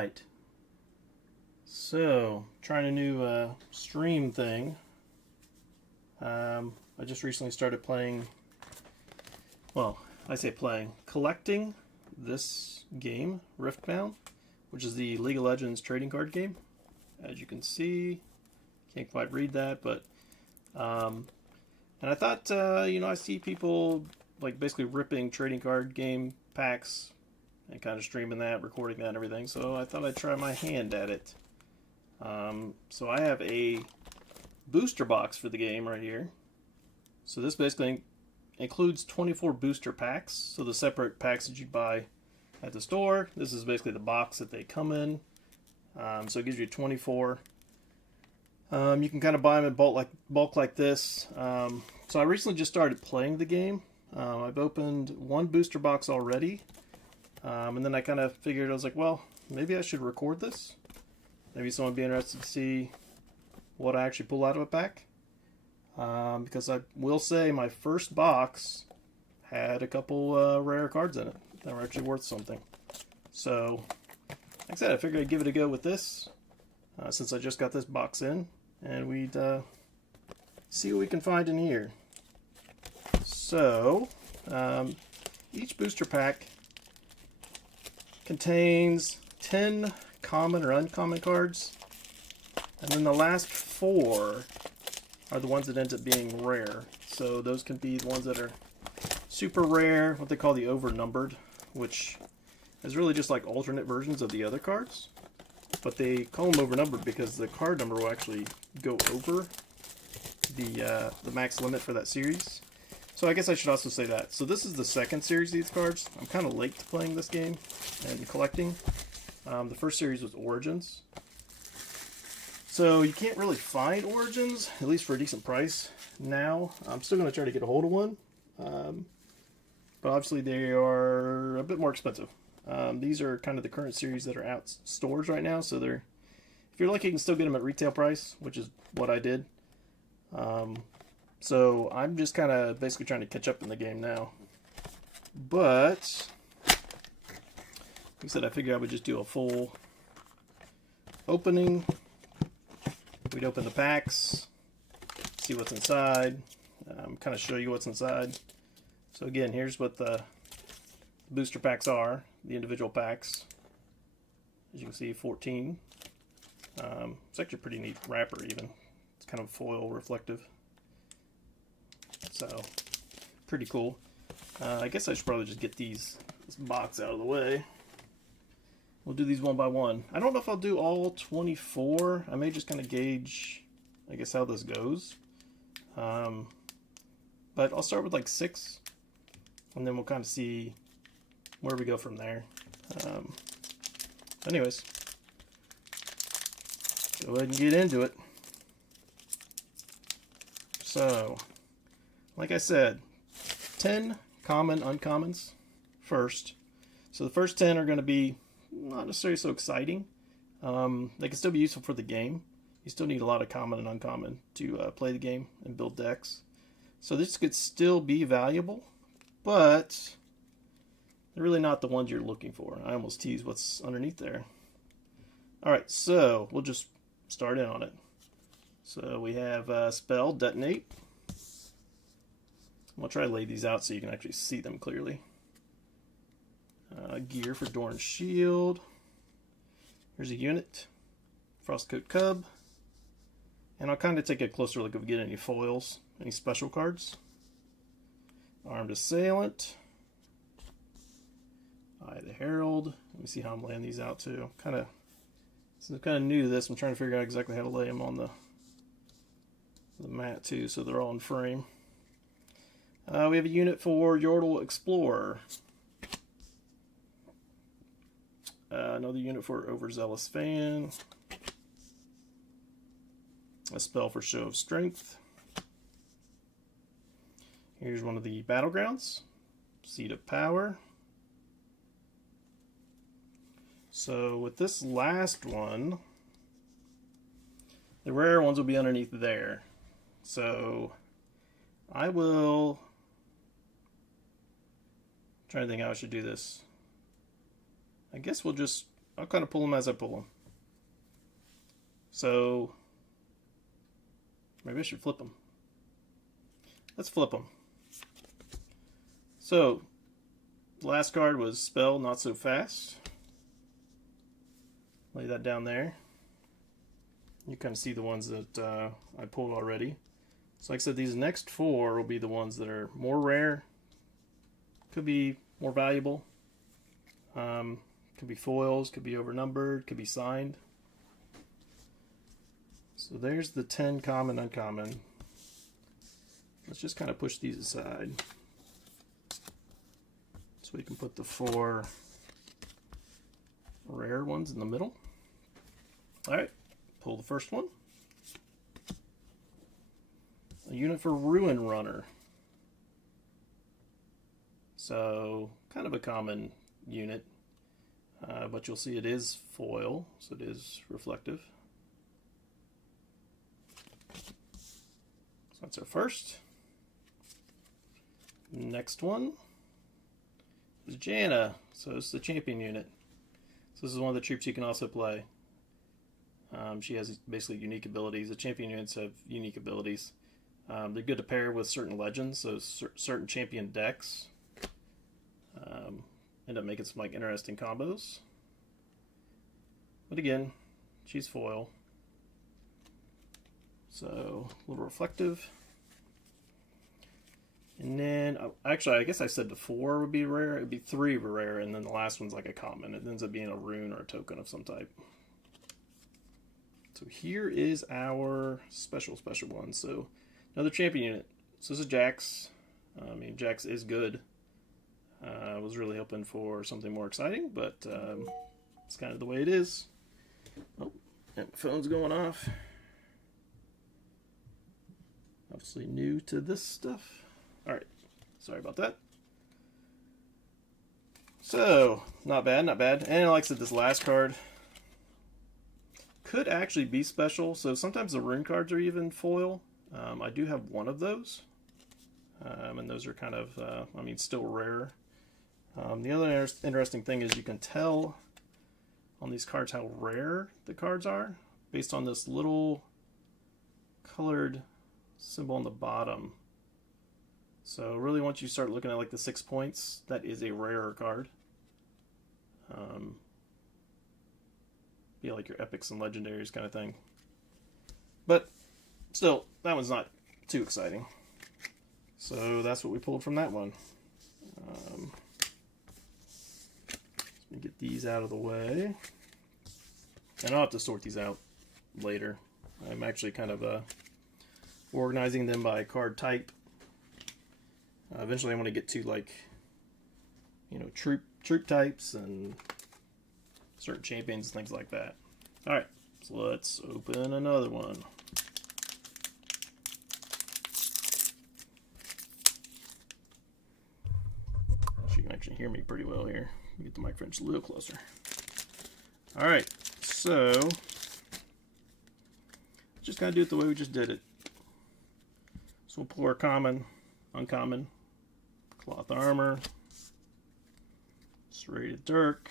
Alright, so trying a new stream thing. I just recently started playing, well, I say playing, collecting this game, Riftbound, which is the League of Legends trading card game. As you can see, can't quite read that, but, and I thought, I see people like basically ripping trading card game packs and kind of streaming that, recording that and everything, so I thought I'd try my hand at it. So I have a booster box for the game right here. So this basically includes 24 booster packs, so the separate packs that you buy at the store. This is basically the box that they come in. So it gives you 24. You can kind of buy them in bulk like this. So I recently just started playing the game. I've opened one booster box already. And then I kind of figured, I was like, well, maybe I should record this. Maybe someone would be interested to see what I actually pull out of a pack. Because I will say my first box had a couple rare cards in it that were actually worth something. So, like I said, I figured I'd give it a go with this, since I just got this box in, and we'd see what we can find in here. So, each booster pack contains 10 common or uncommon cards, and then the last 4 are the ones that end up being rare. So those can be the ones that are super rare, what they call the overnumbered, which is really just like alternate versions of the other cards, but they call them overnumbered because the card number will actually go over the max limit for that series. So I guess I should also say that. So this is the second series of these cards. I'm kind of late to playing this game and collecting. The first series was Origins. So you can't really find Origins, at least for a decent price now. I'm still going to try to get a hold of one. But obviously they are a bit more expensive. These are kind of the current series that are out stores right now. So they're, if you're lucky, you can still get them at retail price, which is what I did. So I'm just kind of basically trying to catch up in the game now. But, like I said, I figured I would just do a full opening. We'd open the packs, see what's inside, kind of show you what's inside. So again, here's what the booster packs are, the individual packs. As you can see, 14. It's actually a pretty neat wrapper even. It's kind of foil reflective. So, pretty cool. I guess I should probably just get this box out of the way. We'll do these one by one. I don't know if I'll do all 24. I may just kind of gauge, I guess, how this goes. But I'll start with like 6, and then we'll kind of see where we go from there. Anyways, go ahead and get into it. So, like I said, 10 common uncommons first. So the first 10 are going to be not necessarily so exciting. They can still be useful for the game. You still need a lot of common and uncommon to play the game and build decks. So this could still be valuable, but they're really not the ones you're looking for. I almost tease what's underneath there. Alright, so we'll just start in on it. So we have Spell, Detonate. I'll try to lay these out so you can actually see them clearly. Gear for Dorn Shield. Here's a unit. Frostcoat Cub. And I'll kind of take a closer look if we get any foils, any special cards. Armed Assailant. Eye the Herald. Let me see how I'm laying these out too. Since I'm kind of new to this, I'm trying to figure out exactly how to lay them on the mat too, so they're all in frame. We have a unit for Yordle Explorer. Another unit for Overzealous Fan. A spell for Show of Strength. Here's one of the Battlegrounds. Seat of Power. So with this last one, the rare ones will be underneath there. So I will try to think how I should do this. I guess we'll just I'll kind of pull them as I pull them. So maybe I should flip them. Let's flip them. So the last card was Spell Not So Fast. Lay that down there. You kind of see the ones that I pulled already. So like I said, these next 4 will be the ones that are more rare. Could be more valuable. Could be foils, could be overnumbered, could be signed. So there's the 10 common, uncommon. Let's just kind of push these aside. So we can put the 4 rare ones in the middle. Alright, pull the first one. A unit for Ruin Runner. So, kind of a common unit. But you'll see it is foil, so it is reflective. So that's our first. Next one is Janna. So it's the champion unit. So this is one of the troops you can also play. She has basically unique abilities. The champion units have unique abilities. They're good to pair with certain legends, so certain champion decks end up making some like interesting combos. But again, she's foil. So a little reflective. And then, actually, I guess I said the 4 would be rare. It would be 3 rare, and then the last one's like a common. It ends up being a rune or a token of some type. So here is our special one. So another champion unit. So this is Jax. I mean, Jax is good. I was really hoping for something more exciting, but it's kind of the way it is. Oh, and my phone's going off. Obviously new to this stuff. Alright, sorry about that. So, not bad, not bad. And like I said, this last card could actually be special. So sometimes the rune cards are even foil. I do have one of those. And those are kind of, I mean, still rare. The other interesting thing is you can tell on these cards how rare the cards are based on this little colored symbol on the bottom. So really once you start looking at like the 6 points, that is a rarer card. Be like your epics and legendaries kind of thing. But still, that one's not too exciting. So that's what we pulled from that one. Let me get these out of the way. And I'll have to sort these out later. I'm actually kind of organizing them by card type. Eventually I want to get to like, you know, troop types and certain champions and things like that. Alright, so let's open another one. You can actually hear me pretty well here. Let me get the microphone just a little closer. Alright, so just kind of do it the way we just did it. So we'll pull our common, uncommon, cloth armor, serrated dirk,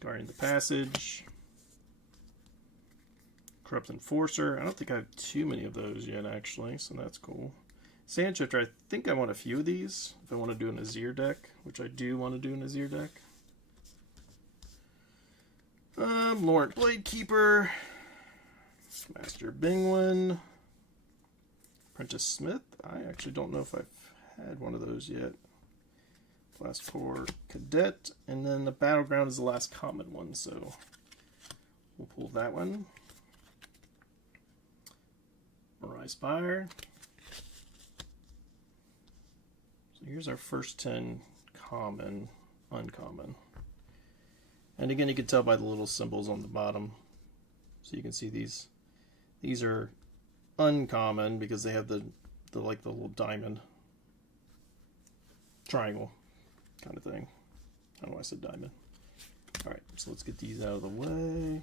guarding the passage, corrupt enforcer. I don't think I have too many of those yet actually, so that's cool. Sand shifter, I think I want a few of these if I want to do an Azir deck, which I do want to do an Azir deck. Lorent Bladekeeper, Master Bingwin, Apprentice Smith. I actually don't know if I've had one of those yet. Last 4 Cadet, and then the Battleground is the last common one, so we'll pull that one. Mirai Spire. So here's our first 10 common, uncommon. And again, you can tell by the little symbols on the bottom. So you can see these are uncommon because they have the like the little diamond triangle kind of thing. I don't know why I said diamond. Alright, so let's get these out of the way.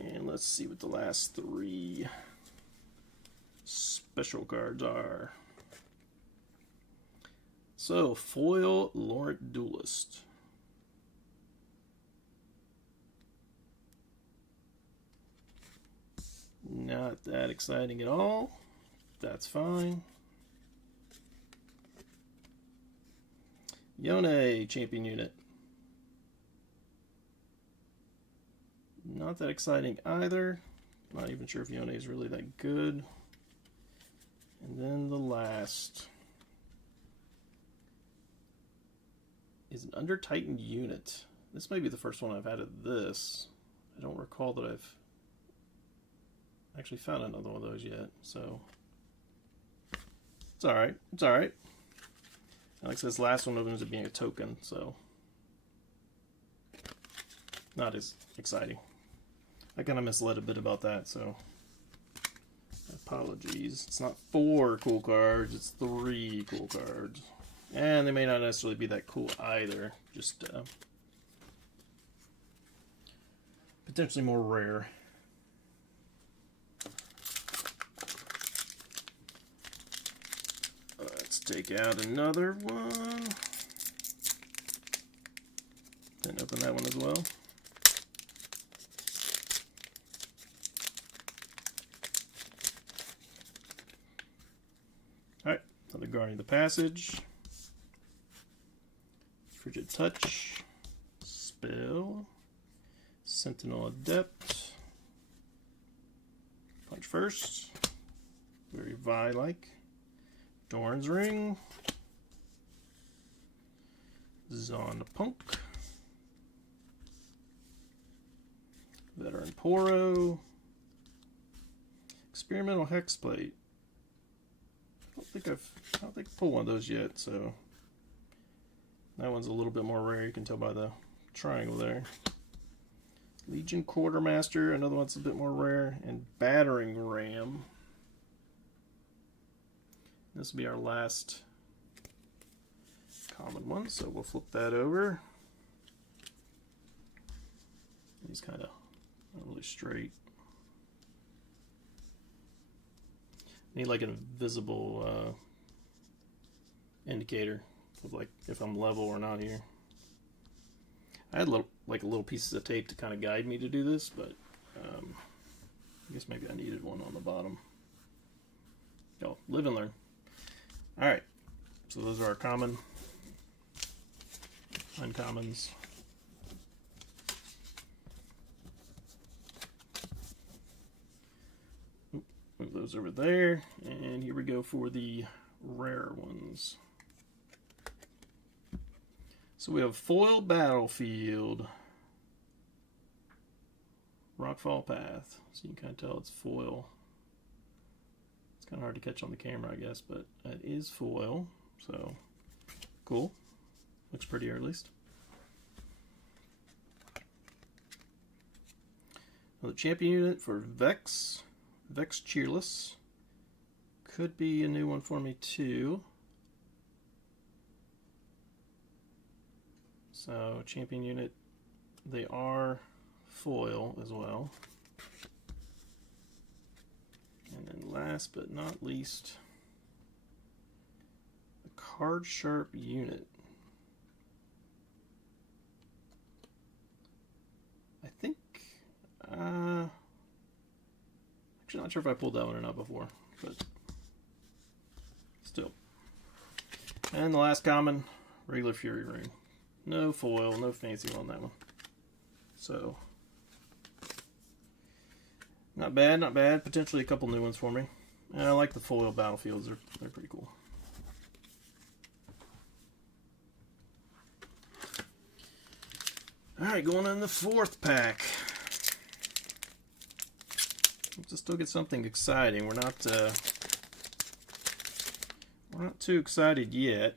And Let's see what the last 3 special cards are. So, foil Lorent Duelist. Not that exciting at all. That's fine. Yone, champion unit. Not that exciting either. Not even sure if Yone is really that good. And then the last is an Under Titan unit. This may be the first one I've had of this. I don't recall that I've actually found another one of those yet, so it's alright. It's alright. Like I said, this last one opens up being a token, so not as exciting. I kind of misled a bit about that, so apologies. It's not 4 cool cards, it's 3 cool cards. And they may not necessarily be that cool either, just potentially more rare. Let's take out another one. Then open that one as well. Alright, another Guardian of the Passage. Frigid Touch. Spell. Sentinel Adept. Punch first. Very Vi-like. Doran's Ring. Zonapunk. Veteran Poro. Experimental Hexplate. I don't think I've pulled one of those yet, so that one's a little bit more rare. You can tell by the triangle there. Legion Quartermaster, another one's a bit more rare, and Battering Ram. This will be our last common one, so we'll flip that over. He's kind of not really straight. Need like an invisible indicator of like if I'm level or not here. I had little pieces of tape to kind of guide me to do this, but I guess maybe I needed one on the bottom. Oh, live and learn. All right, so those are our common, uncommons. Move those over there, and here we go for the rare ones. So we have Foil Battlefield, Rockfall Path. So you can kind of tell it's foil. It's kind of hard to catch on the camera, I guess, but it is foil. So cool. Looks prettier at least. Another champion unit for Vex. Vex Cheerless. Could be a new one for me too. So champion unit, they are foil as well. And then last but not least, a Card Sharp unit. I think actually not sure if I pulled that one or not before, but still. And the last common, regular Fury Ring. No foil, no fancy on that one. So, not bad, not bad. Potentially a couple new ones for me. And I like the foil battlefields, they're pretty cool. Alright, going in the 4th pack. Let's still get something exciting. We're not too excited yet.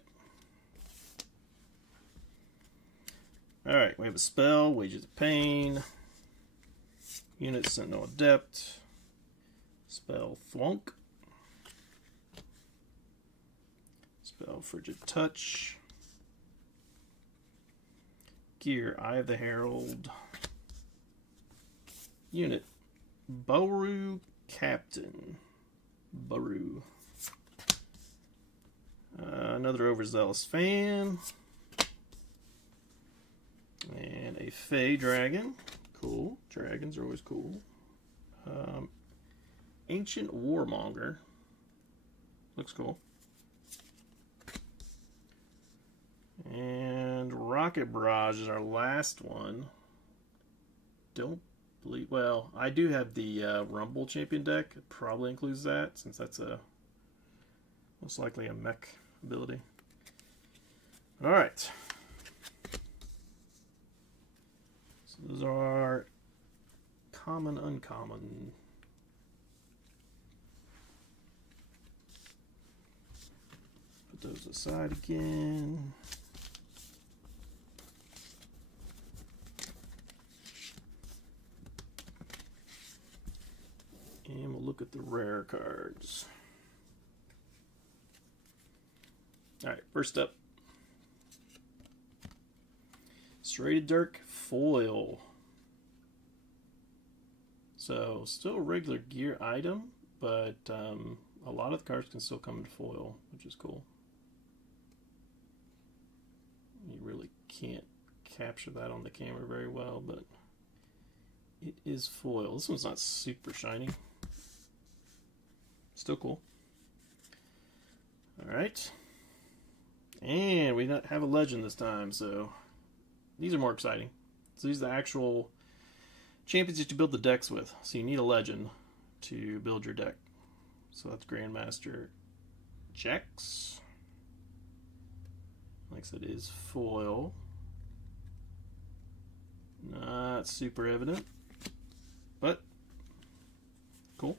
Alright, we have a spell, Wages of Pain, unit Sentinel Adept, spell Thwunk, spell Frigid Touch, gear Eye of the Herald, unit Baru Captain. Baru. Another overzealous fan. And a Fey Dragon. Cool. Dragons are always cool. Ancient Warmonger. Looks cool. And Rocket Barrage is our last one. Don't believe... Well, I do have the Rumble Champion deck. It probably includes that, since that's a most likely a mech ability. Alright. So those are common, uncommon. Put those aside again. And we'll look at the rare cards. Alright, first up. Serrated Dirk Foil. So, still a regular gear item, but a lot of the cards can still come in foil, which is cool. You really can't capture that on the camera very well, but it is foil. This one's not super shiny. Still cool. Alright. And we don't have a legend this time, so these are more exciting. So these are the actual champions that you build the decks with. So you need a legend to build your deck. So that's Grandmaster Jax. Like I said, it is foil. Not super evident, but cool.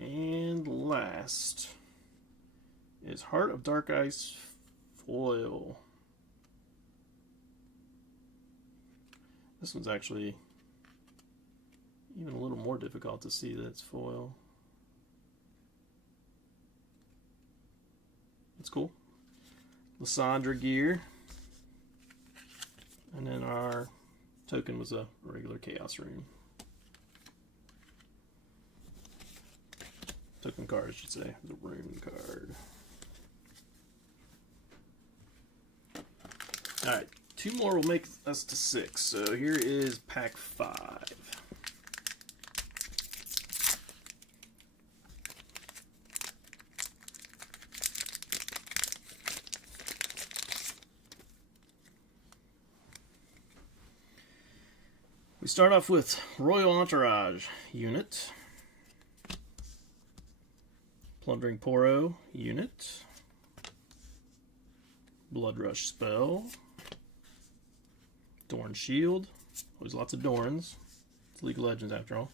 And last is Heart of Dark Ice foil. This one's actually even a little more difficult to see that it's foil. That's cool. Lysandra gear. And then our token was a regular Chaos Rune. Token card, I should say. The Rune card. Alright, two more will make us to 6. So here is pack 5. We start off with Royal Entourage unit, Plundering Poro unit, Blood Rush spell, Dorn Shield, always lots of Dorns, it's League of Legends after all,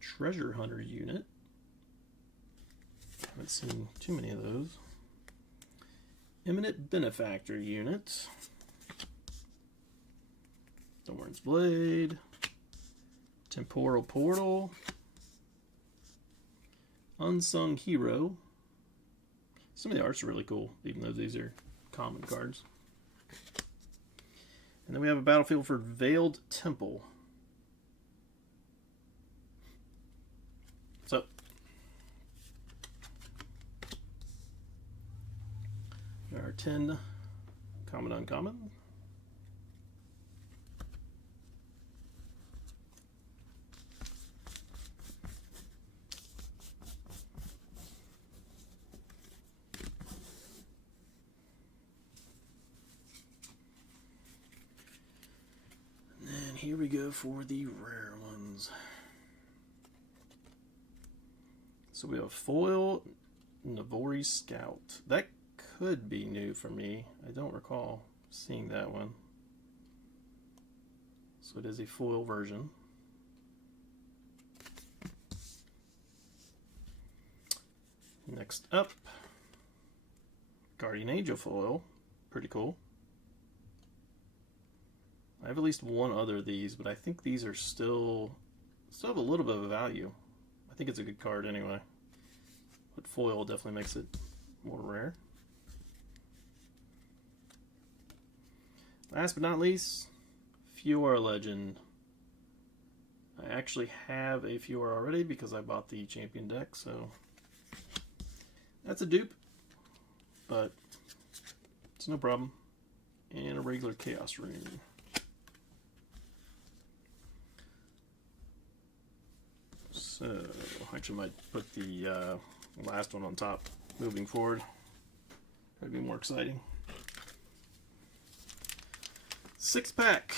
Treasure Hunter unit, haven't seen too many of those, Eminent Benefactor unit, Thorn's Blade, Temporal Portal, Unsung Hero. Some of the art's are really cool, even though these are common cards. And then we have a battlefield for Veiled Temple. So, there are 10 common, uncommon. Here we go for the rare ones. So we have Foil Navori Scout. That could be new for me. I don't recall seeing that one. So it is a foil version. Next up, Guardian Angel foil. Pretty cool. I have at least one other of these, but I think these are still have a little bit of a value. I think it's a good card anyway. But foil definitely makes it more rare. Last but not least, Fiora Legend. I actually have a Fiora already because I bought the champion deck, so that's a dupe, but it's no problem. And a regular Chaos Rune. So, I actually might put the last one on top moving forward. That'd be more exciting. 6-pack.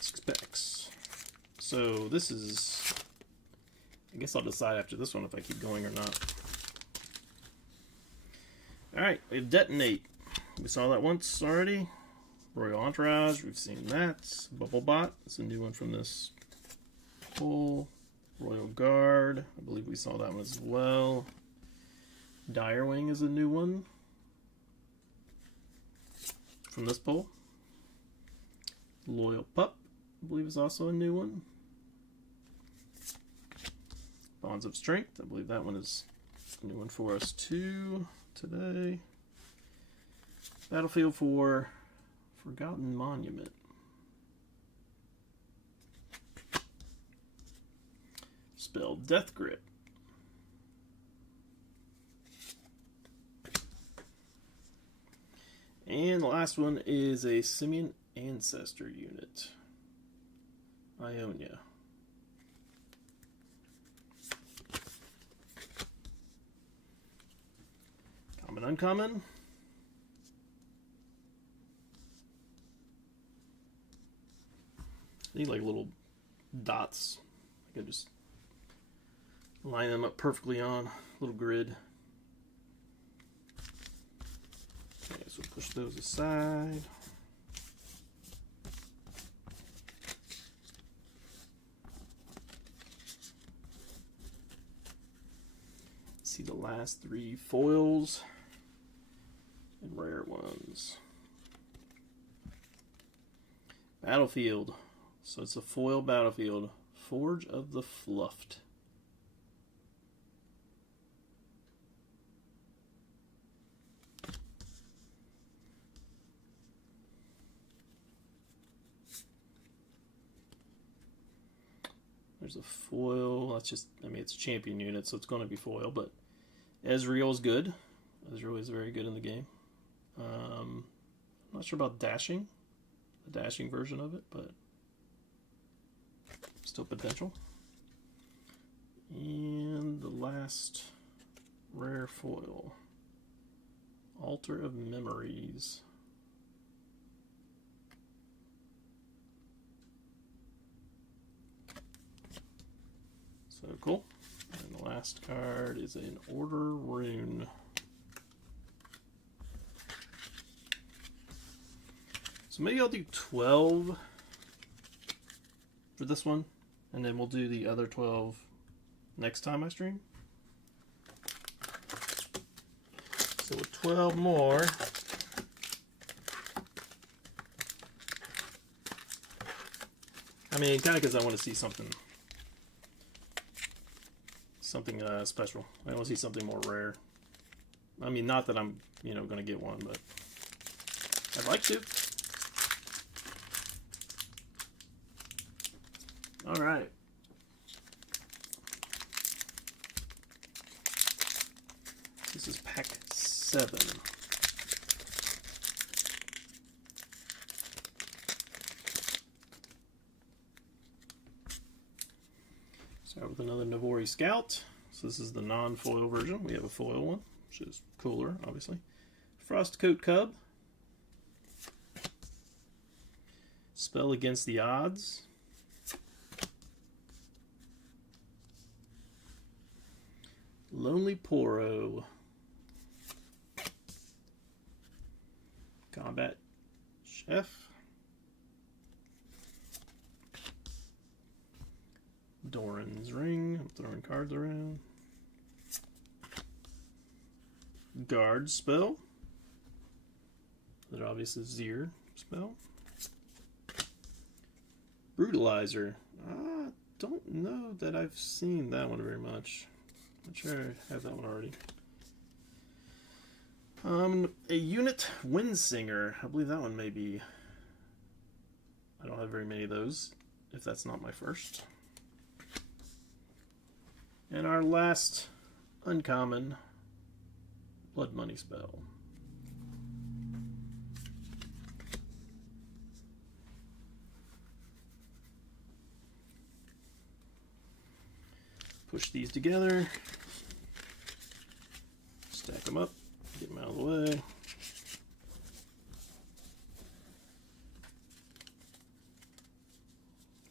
6 packs. So this is, I guess I'll decide after this one if I keep going or not. Alright, we have Detonate. We saw that once already. Royal Entourage, we've seen that. Bubblebot, it's a new one from this pull. Royal Guard, I believe we saw that one as well. Direwing is a new one from this pull. Loyal Pup, I believe, is also a new one. Bonds of Strength, I believe that one is a new one for us too today. Battlefield for Forgotten Monument. Spell Death Grip. And the last one is a Simian Ancestor unit. Ionia. Common, uncommon. I need like little dots. I can just line them up perfectly on a little grid. Okay, so push those aside. See the last 3 foils and rare ones. Battlefield. So it's a foil Battlefield. Forge of the Fluffed. There's a foil. That's just, I mean, it's a champion unit, so it's going to be foil, but Ezreal's good. Ezreal is very good in the game. I'm not sure about dashing, the dashing version of it, but still potential. And the last rare foil, Altar of Memories. So cool. And the last card is an Order Rune. So maybe I'll do 12 for this one, and then we'll do the other 12 next time I stream. So with 12 more, I mean, kind of because I want to see something special. I want to see something more rare. I mean, not that I'm, going to get one, but I'd like to. All right. This is pack 7. Start with another Navori Scout. So this is the non-foil version. We have a foil one, which is cooler, obviously. Frostcoat Cub. Spell Against the Odds. Lonely Poro. Combat Chef. Doran's Ring. I'm throwing cards around. Guard Spell. That obviously is Zir spell. Brutalizer. I don't know that I've seen that one very much. I'm sure I have that one already. A unit Windsinger. I believe that one may be. I don't have very many of those, if that's not my first. And our last uncommon Blood Money spell. Push these together, stack them up, get them out of the way.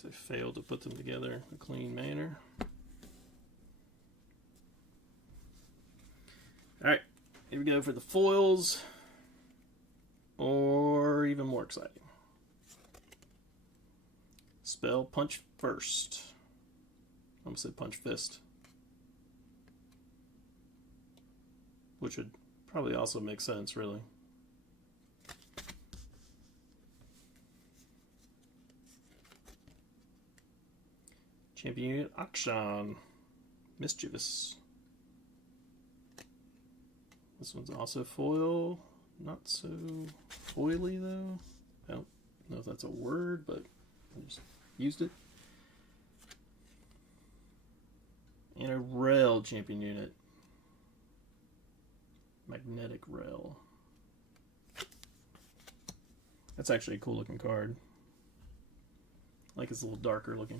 I failed to put them together in a clean manner. Alright, here we go for the foils, or even more exciting. Spell Punch First. I'm going to say Punch Fist. Which would probably also make sense, really. Champion Unit Akshan. Mischievous. This one's also foil. Not so foily, though. I don't know if that's a word, but I just used it. And a Rail Champion Unit. Magnetic Rail. That's actually a cool looking card. I like it's a little darker looking.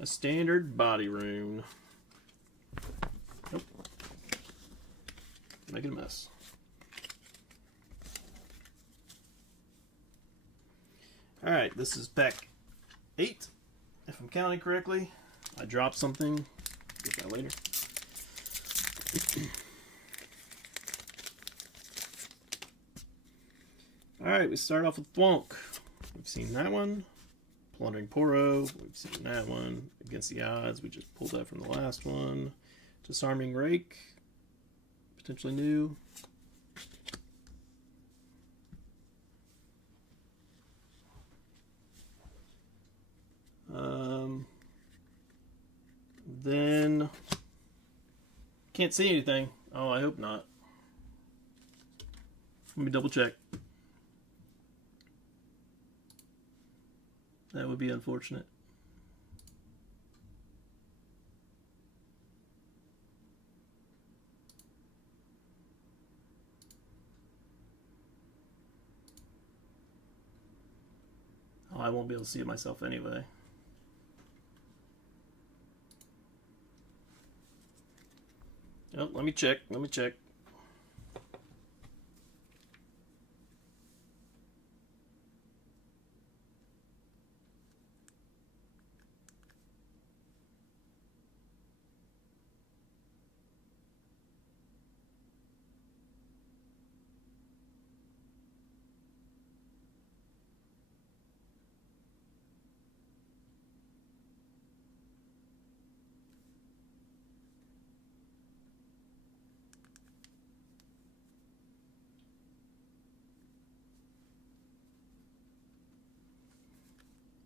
A standard body rune. Nope. Making a mess. Alright, this is pack 8, if I'm counting correctly. I dropped something. Get that later. Alright, we start off with Thwonk. We've seen that one. Plundering Poro. We've seen that one. Against the Odds. We just pulled that from the last one. Disarming Rake. Potentially new. Then can't see anything. Oh, I hope not. Let me double check. That would be unfortunate. Oh, I won't be able to see it myself anyway. Oh, let me check. Let me check.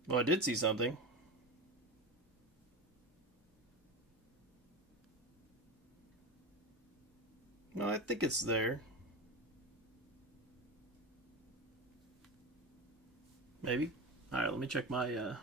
Well, I did see something. No, I think it's there. Maybe. Alright, let me check my